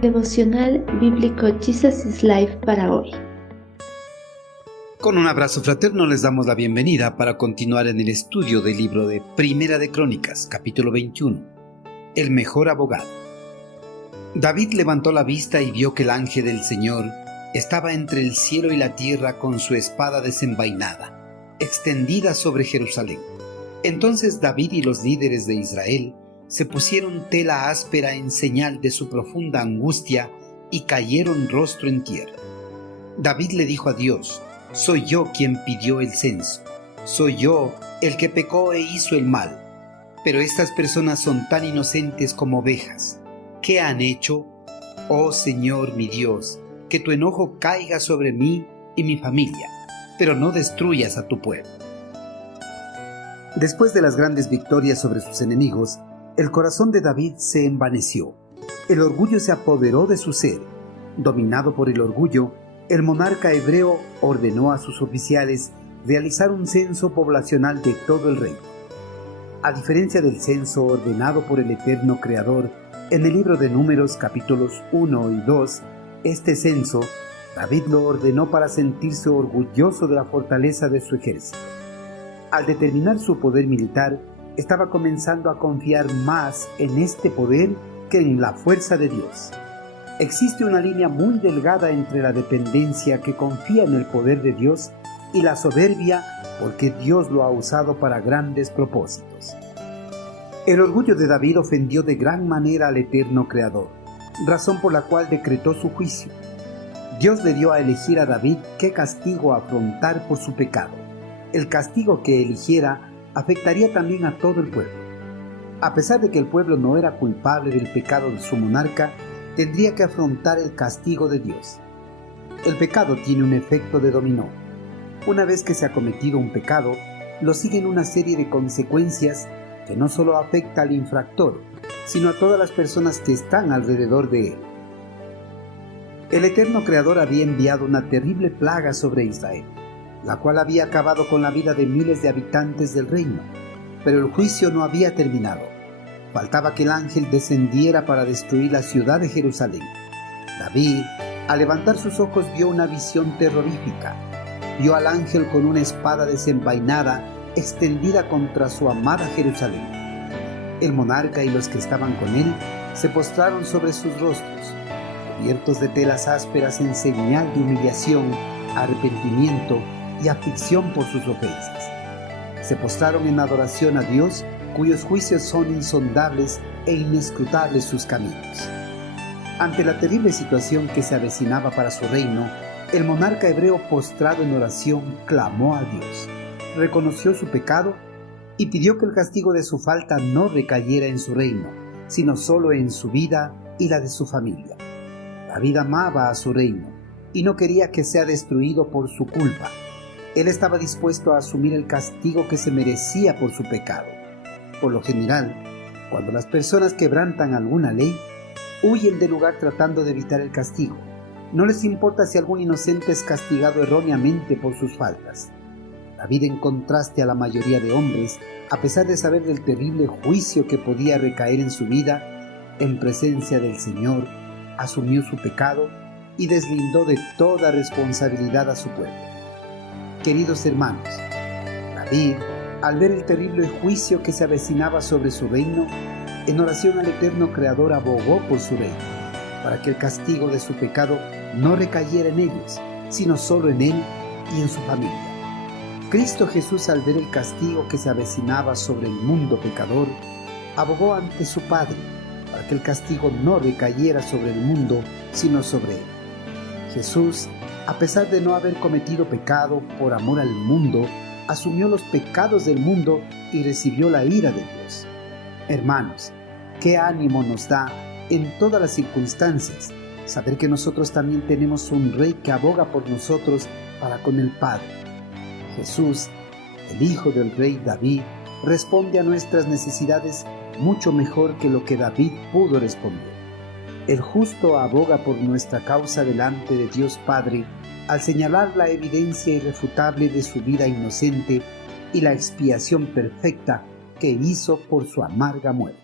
Devocional bíblico Jesus is Life para hoy. Con un abrazo fraterno les damos la bienvenida para continuar en el estudio del libro de Primera de Crónicas, capítulo 21, El mejor abogado. David levantó la vista y vio que el ángel del Señor estaba entre el cielo y la tierra con su espada desenvainada, extendida sobre Jerusalén. Entonces David y los líderes de Israel se pusieron tela áspera en señal de su profunda angustia y cayeron rostro en tierra. David le dijo a Dios: soy yo quien pidió el censo, soy yo el que pecó e hizo el mal, pero estas personas son tan inocentes como ovejas. ¿Qué han hecho? Oh Señor mi Dios, que tu enojo caiga sobre mí y mi familia, pero no destruyas a tu pueblo. Después de las grandes victorias sobre sus enemigos, el corazón de David se envaneció. El orgullo se apoderó de su ser. Dominado por el orgullo, el monarca hebreo ordenó a sus oficiales realizar un censo poblacional de todo el reino. A diferencia del censo ordenado por el eterno Creador en el libro de Números capítulos 1 y 2, este censo David lo ordenó para sentirse orgulloso de la fortaleza de su ejército. Al determinar su poder militar, estaba comenzando a confiar más en este poder que en la fuerza de Dios. Existe una línea muy delgada entre la dependencia que confía en el poder de Dios y la soberbia porque Dios lo ha usado para grandes propósitos. El orgullo de David ofendió de gran manera al eterno Creador, razón por la cual decretó su juicio. Dios le dio a elegir a David qué castigo afrontar por su pecado. El castigo que eligiera afectaría también a todo el pueblo. A pesar de que el pueblo no era culpable del pecado de su monarca, tendría que afrontar el castigo de Dios. El pecado tiene un efecto de dominó. Una vez que se ha cometido un pecado, lo siguen una serie de consecuencias que no solo afecta al infractor, sino a todas las personas que están alrededor de él. El eterno Creador había enviado una terrible plaga sobre Israel, la cual había acabado con la vida de miles de habitantes del reino, pero el juicio no había terminado. Faltaba que el ángel descendiera para destruir la ciudad de Jerusalén. David, al levantar sus ojos, vio una visión terrorífica. Vio al ángel con una espada desenvainada extendida contra su amada Jerusalén. El monarca y los que estaban con él se postraron sobre sus rostros, cubiertos de telas ásperas en señal de humillación, arrepentimiento y aflicción por sus ofensas. Se postraron en adoración a Dios, cuyos juicios son insondables e inescrutables sus caminos. Ante la terrible situación que se avecinaba para su reino, el monarca hebreo, postrado en oración, clamó a Dios, reconoció su pecado y pidió que el castigo de su falta no recayera en su reino, sino solo en su vida y la de su familia. David amaba a su reino y no quería que sea destruido por su culpa. Él estaba dispuesto a asumir el castigo que se merecía por su pecado. Por lo general, cuando las personas quebrantan alguna ley, huyen del lugar tratando de evitar el castigo. No les importa si algún inocente es castigado erróneamente por sus faltas. David, en contraste a la mayoría de hombres, a pesar de saber del terrible juicio que podía recaer en su vida, en presencia del Señor, asumió su pecado y deslindó de toda responsabilidad a su pueblo. Queridos hermanos, David, al ver el terrible juicio que se avecinaba sobre su reino, en oración al eterno Creador abogó por su reino, para que el castigo de su pecado no recayera en ellos, sino solo en él y en su familia. Cristo Jesús, al ver el castigo que se avecinaba sobre el mundo pecador, abogó ante su Padre, para que el castigo no recayera sobre el mundo, sino sobre él. Jesús, a pesar de no haber cometido pecado, por amor al mundo, asumió los pecados del mundo y recibió la ira de Dios. Hermanos, qué ánimo nos da en todas las circunstancias saber que nosotros también tenemos un Rey que aboga por nosotros para con el Padre. Jesús, el Hijo del Rey David, responde a nuestras necesidades mucho mejor que lo que David pudo responder. El justo aboga por nuestra causa delante de Dios Padre al señalar la evidencia irrefutable de su vida inocente y la expiación perfecta que hizo por su amarga muerte.